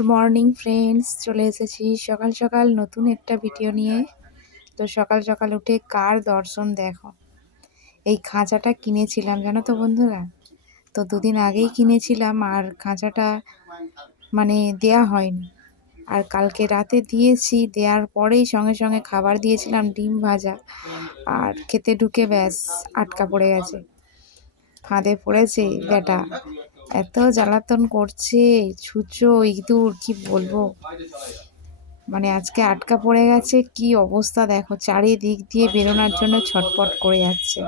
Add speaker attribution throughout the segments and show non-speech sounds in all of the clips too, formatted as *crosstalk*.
Speaker 1: Good morning friends চলে এসেছি সকাল সকাল নতুন একটা ভিডিও নিয়ে। তো সকাল সকাল উঠে কার দর্শন দেখো? এই খাঁচাটা কিনেছিলাম, জানো তো বন্ধুরা? তো দুদিন আগেই কিনেছিলাম আর খাঁচাটা মানে দেয়া হয়নি। আর কালকে রাতে দিয়েছি, দেওয়ার পরেই সঙ্গে সঙ্গে খাবার দিয়েছিলাম, ডিম ভাজা। আর খেতে ঢুকে ব্যাস, আটকা পড়ে গেছে। ফাঁদে পড়েছে বেটা। এত জ্বালাতন করছে, ছুঁচো ইঁদুর কি বলব? মানে আজকে আটকা পড়ে গেছে, কি অবস্থা দেখো, চারিদিক দিয়ে বেরোনোর জন্য ছটপট করে যাচ্ছে।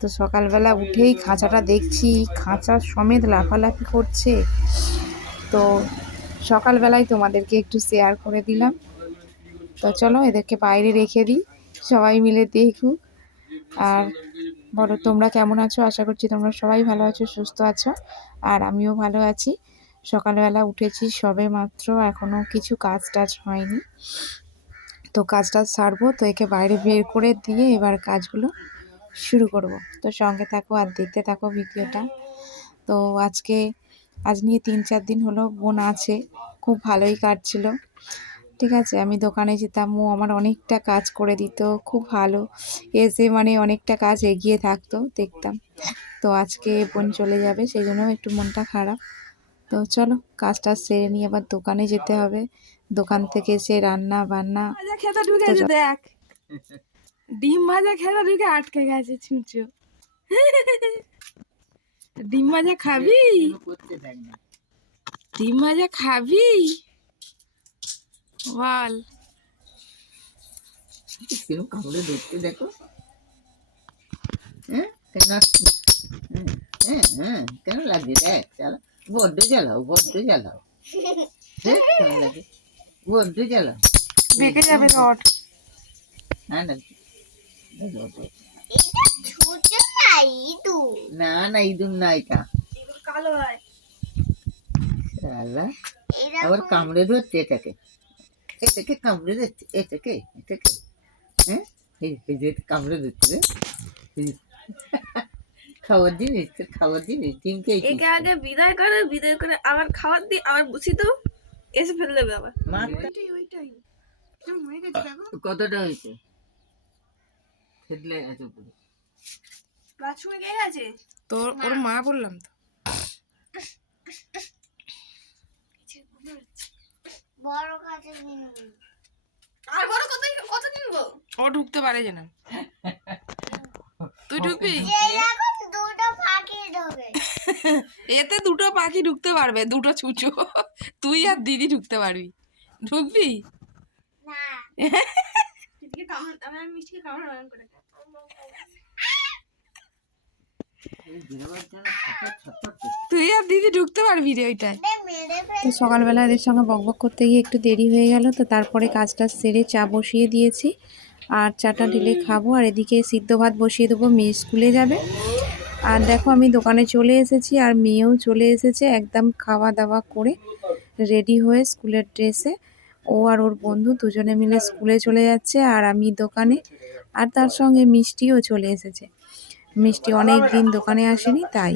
Speaker 1: তো সকালবেলা উঠেই খাঁচাটা দেখছি, খাঁচা সমেত লাফালাফি করছে। তো সকালবেলায় তোমাদেরকে একটু শেয়ার করে দিলাম। তো চলো এদেরকে বাইরে রেখে দিই, সবাই মিলে দেখুক। আর বলো, তোমরা কেমন আছো? আশা করছি তোমরা সবাই ভালো আছো, সুস্থ আছো। আর আমিও ভালো আছি। সকালবেলা উঠেছি সবে মাত্র এখনও কিছু কাজ টাজ হয়নি। তো কাজ টাজ সারবো, তো একে বাইরে বের করে দিয়ে এবার কাজগুলো শুরু করব। তো সঙ্গে থাকো আর দেখতে থাকো ভিডিওটা। তো আজকে, আজ নিয়ে তিন চার দিন হলো বোন আছে, খুব ভালোই কাটছিল। ঠিক আছে আমি দোকানে যেতাম ও আমার অনেকটা কাজ করে দিত খুব ভালো। এসে মানে অনেকটা কাজ এগিয়ে থাকতো দেখতাম। তো আজকে বোন চলে যাবে সেই জন্য একটু মনটা খারাপ। তো চলো কাজটা সেরে নিয়ে আবার দোকানে যেতে হবে। দোকান থেকে এসে রান্না বান্না
Speaker 2: ভাজা খেতে ঢুকেছে দেখ। ডিম ভাজা খেতে ঢুকে আটকে গেছে ছুঁচো। ডিম ভাজা খাবি? ডিম ভাজা খাবি? বল
Speaker 3: কিরম কামড়ে দেখো। হ্যাঁ কেন হ্যাঁ, হ্যাঁ হ্যাঁ কেন লাগে দেখ চালা বড্ড জ্বালাও বড্ড জ্বালাও। দেখ কেমন লাগে বড্ড জ্বালাও।
Speaker 2: বেঁকে যাবে রড
Speaker 3: হ্যাঁ না
Speaker 4: তো
Speaker 3: না না ইঁদুর না এটা।
Speaker 2: কালো হয়।
Speaker 3: আবার কামড়ে ধরছে এটাকে। এটাকে কামড়ে ধরছে এটাকে এটাকে হ্যাঁ এই যে কামড়ে ধরছে রে এই যে। খাওয়ার জিনিস তোর খাওয়ার জিনিস ডিমকে
Speaker 2: একে আগে বিদায় করে বিদায় করে আবার খাবার দিই আবার বসি তো এসে ফেলে দেবে আবার
Speaker 3: কতটা হয়েছে ফেটলে আছে পুরো
Speaker 2: বাথরুমে কে গেছে
Speaker 1: তোর ওর মা বললাম তো
Speaker 4: বড় কাছে কিনবি।
Speaker 2: আর বড় কত কত কিনবো?
Speaker 1: ও ঢুকতে পারে না তুই ঢুকবি?
Speaker 4: দুটো পাখি ঢোকে
Speaker 1: এতে দুটো পাখি ঢুকতে পারবে দুটো ছুঁচো তুই আর দিদি ঢুকতে পারবি। ঢুকবি?
Speaker 4: না। *laughs*
Speaker 2: করে
Speaker 1: তুই আর দিদি ঢুকতে পারবি রে ওইটায়। তো সকালবেলা এদের সঙ্গে বকবক করতে গিয়ে একটু দেরি হয়ে গেল, তো তারপরে কাজটা সেরে চা বসিয়ে দিয়েছি। আর চাটা ঢেলে খাব, আর এদিকে সিদ্ধ ভাত বসিয়ে দেবো, মেয়ে স্কুলে যাবে। আর দেখো আমি দোকানে চলে এসেছি, আর মেয়েও চলে এসেছে একদম খাওয়া দাওয়া করে রেডি হয়ে স্কুলের ড্রেসে। ও আর ওর বন্ধু দুজনে মিলে স্কুলে চলে যাচ্ছে, আর আমি দোকানে। আর তার সঙ্গে মিষ্টিও চলে এসেছে। মিষ্টি অনেক দিন দোকানে আসেনি তাই।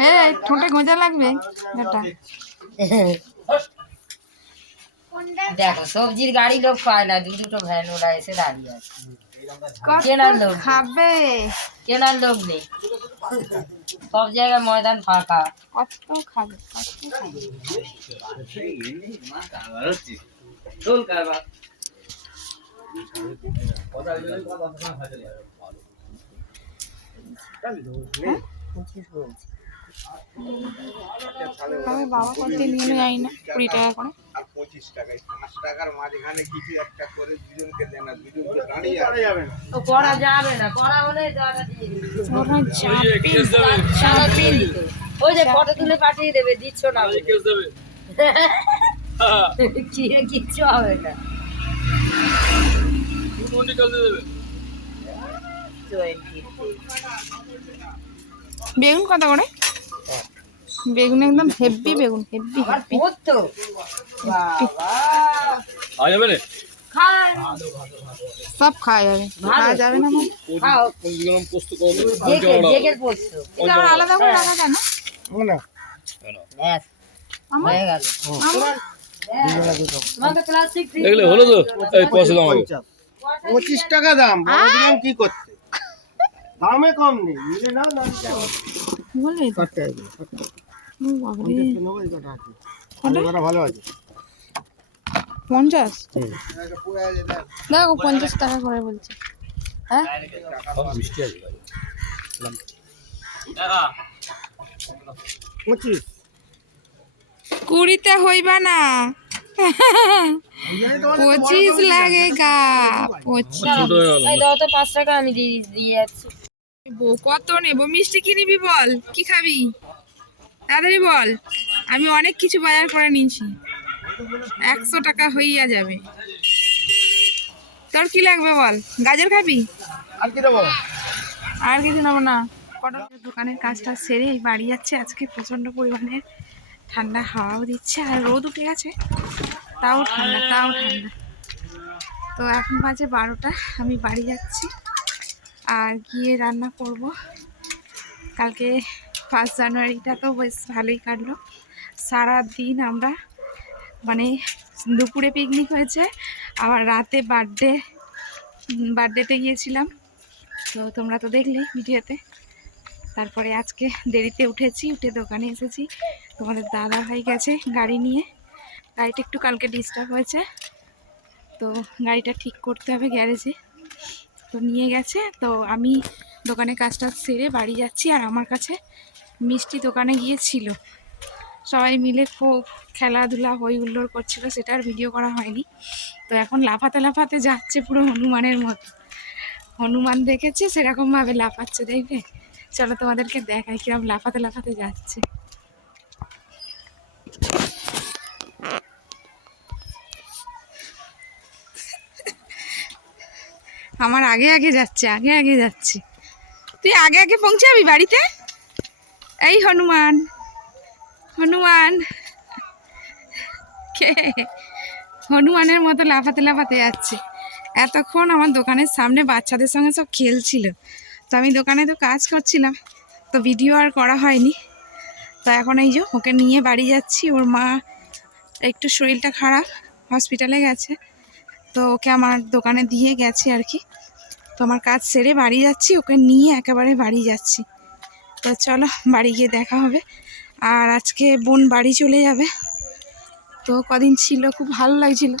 Speaker 1: হ্যাঁ ঠোঁটে গোঁজা লাগবে? এটা
Speaker 5: দেখো সবজির গাড়ি লোক পায় না দু দুটো ভ্যান ওরা এসে দাঁড়িয়ে আছে। কেনার লোক
Speaker 1: খাবে?
Speaker 5: কেনার লোক নেই। সব জায়গায় ময়দান ফাঁকা।
Speaker 1: কত খাবে কত খাবে? তবে বাবা কত নিয়ে যাই না কুড়ি টাকা করে।
Speaker 6: আর পঁচিশ টাকায় পাঁচ টাকার মাঝখানে কিছু একটা করে দুজনকে দেন না দুজনকে দাঁড়িয়ে যাবে না।
Speaker 5: তো করা যাবে না করা হলে দিয়ে দিত। ওই যে ফটো তুলে পাঠিয়ে দেবে দিচ্ছ না। *laughs* কিচ্ছু হবে না।
Speaker 1: বেগুন কত করে? বেগুন একদম হেভি বেগুন হেভি সব খাওয়া যাবে। খাওয়া যাবে না মানে? আলাদা করে রাখা
Speaker 5: হয়ে।
Speaker 7: দেখলে হলো তো?
Speaker 8: পঁচিশ টাকা দাম। কি করতে? দামে কম নেই নিলে না
Speaker 1: বলে
Speaker 8: ষাট টাকা কিলো, ষাট টাকা।
Speaker 1: বাবারে।
Speaker 8: পঞ্চাশ নেব এই কটা আছে ভালো আছে।
Speaker 1: পঞ্চাশ? দেখো পঞ্চাশ টাকা করে বলছে। হ্যাঁ?
Speaker 7: মিষ্টি আছে ভাই।
Speaker 8: পঁচিশ।
Speaker 1: কুড়িতে হইবা না। পঁচিশ লাগে গা পঁচিশ
Speaker 7: ছোট গেল
Speaker 5: এই দাও তো পাঁচ টাকা আমি দিয়ে দিয়ে যাচ্ছি
Speaker 1: কত নেব? মিষ্টি কি নিবি বল? কি খাবি? তাড়াতাড়ি বল। আমি অনেক কিছু বাজার করে নিয়েছি। একশো টাকা হইয়া যাবে। তোর কি লাগবে বল? গাজর খাবি?
Speaker 8: আর কি দেবো?
Speaker 1: আর কিছু নেব না। কটা দোকানের কাজটা সেরে বাড়ি যাচ্ছে। আজকে প্রচণ্ড পরিমাণে ঠান্ডা হাওয়াও দিচ্ছে। আর রোদ উঠে গেছে। তাও ঠান্ডা তাও ঠান্ডা। তো এখন বাজে বারোটা। আমি বাড়ি যাচ্ছি। গিয়ে রান্না করব। কালকে ফার্স্ট জানুয়ারিটা তো বেশ ভালোই কাটলো। সারা দিন আমরা মানে দুপুরে পিকনিক হয়েছে, আবার রাতে বার্থডে বার্থডেতে গিয়েছিলাম। তো তোমরা তো দেখলে ভিডিওতে। তারপরে আজকে দেরিতে উঠেছি, উঠে দোকানে এসেছি। তোমাদের দাদা ভাই গেছে গাড়ি নিয়ে। গাড়িটা একটু কালকে ডিস্টার্ব হয়েছে। তো গাড়িটা ঠিক করতে হবে গ্যারেজে। তো নিয়ে গেছে। তো আমি দোকানে কাজটা সেরে বাড়ি যাচ্ছি আর আমার কাছে মিষ্টি দোকানে গিয়েছিল। সবাই মিলে খুব খেলাধুলা হই হুল্লোড় করছিল, সেটা আর ভিডিও করা হয়নি। তো এখন লাফাতে লাফাতে যাচ্ছে পুরো হনুমানের মতো। হনুমান দেখেছে, সেরকমভাবে লাফাচ্ছে দেখবে চলো তোমাদেরকে দেখাই কিরম লাফাতে লাফাতে যাচ্ছে। আমার আগে আগে যাচ্ছে, আগে আগে যাচ্ছে। তুই আগে আগে পৌঁছাবি বাড়িতে? এই হনুমান হনুমান। কে? হনুমানের মতো লাফাতে লাফাতে যাচ্ছে। এতক্ষণ আমার দোকানের সামনে বাচ্চাদের সঙ্গে সব খেলছিল। তো আমি দোকানে তো কাজ করছিলাম, তো ভিডিও আর করা হয়নি। তো এখন এই যে ওকে নিয়ে বাড়ি যাচ্ছি, ওর মা একটু শরীরটা খারাপ, হসপিটালে গেছে। তো ওকে আমার দোকানে দিয়ে গেছে আর কি। তো আমার কাজ সেরে বাড়ি যাচ্ছি, ওকে নিয়ে একেবারে বাড়ি যাচ্ছি। তো চলো, বাড়ি গিয়ে দেখা হবে। আর আজকে বোন বাড়ি চলে যাবে। তো কদিন ছিল, খুব ভালো লাগছিল।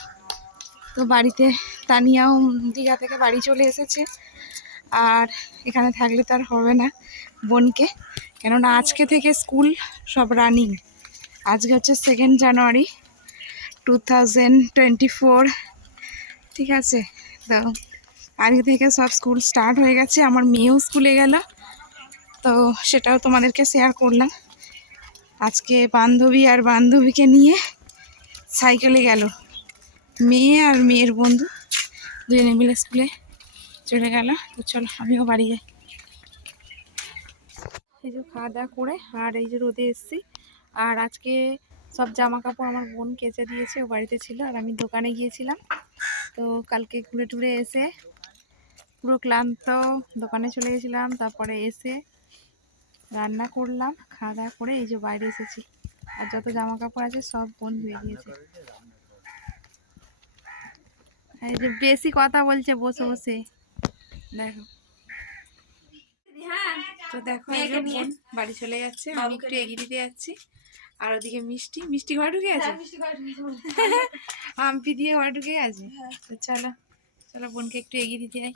Speaker 1: তো বাড়িতে তানিয়াও দীঘা থেকে বাড়ি চলে এসেছে। আর এখানে থাকলে তো আর হবে না বোনকে। কেননা আজকে থেকে স্কুল সব রানিং। আজকে হচ্ছে second January two thousand twenty four ঠিক আছে তো আজকে থেকে সব স্কুল স্টার্ট হয়ে গেছে, আমার মেয়েও স্কুলে গেল। তো সেটাও তোমাদেরকে শেয়ার করলাম। আজকে বান্ধবী আর বান্ধবীকে নিয়ে সাইকেলে গেল। মেয়ে আর মেয়ের বন্ধু, দুজনে মিলে স্কুলে চলে গেল। তো চলো, আমিও বাড়ি যাই। এই যে খাওয়া দাওয়া করে, আর এই যে রোদে এসেছি। আর আজকে সব জামা কাপড় আমার বোন কেচে দিয়েছে, ও বাড়িতে ছিল। আর আমি দোকানে গিয়েছিলাম। তো কালকে ঘুরে টুরে এসে পুরো ক্লান্ত দোকানে চলে গেছিলাম তারপরে এসে রান্না করলাম খাওয়া দাওয়া করে এই যে বাইরে এসেছি। আর যত জামা কাপড় আছে সব বোন ধুয়ে দিয়েছে এই যে বেশি কথা বলছে বসে বসে। দেখো। তো দেখো বাড়ি চলে যাচ্ছে আমি একটু এগিয়ে দিতে যাচ্ছি। আর ওদিকে মিষ্টি মিষ্টি ঘরে ঢুকে আছে? আমপি দিয়ে ঘরে ঢুকে আছে? তো চলো চলো বোনকে একটু এগিয়ে দিতে যাই।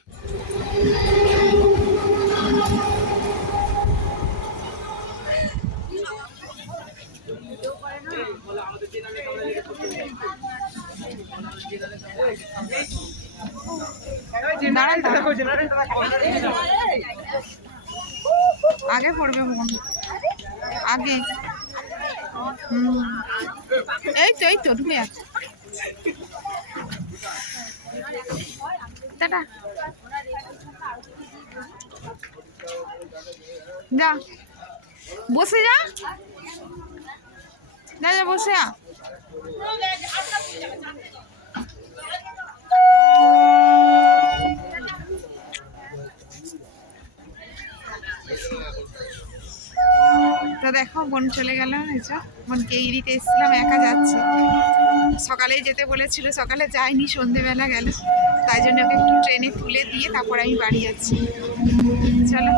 Speaker 1: আগে পড়বে বোন। আগে। এই তো এই তো ঢুকে টাটা। যা। বসে যা। যা যা বসে যা তো দেখো বোন চলে গেল এই বোনকে এই এসেছিলাম, একা যাচ্ছে। সকালেই যেতে বলেছিল, সকালে যায়নি সন্ধেবেলা গেল। তাই জন্য ওকে একটু ট্রেনে তুলে দিয়ে তারপর আমি বাড়ি যাচ্ছি। চলো।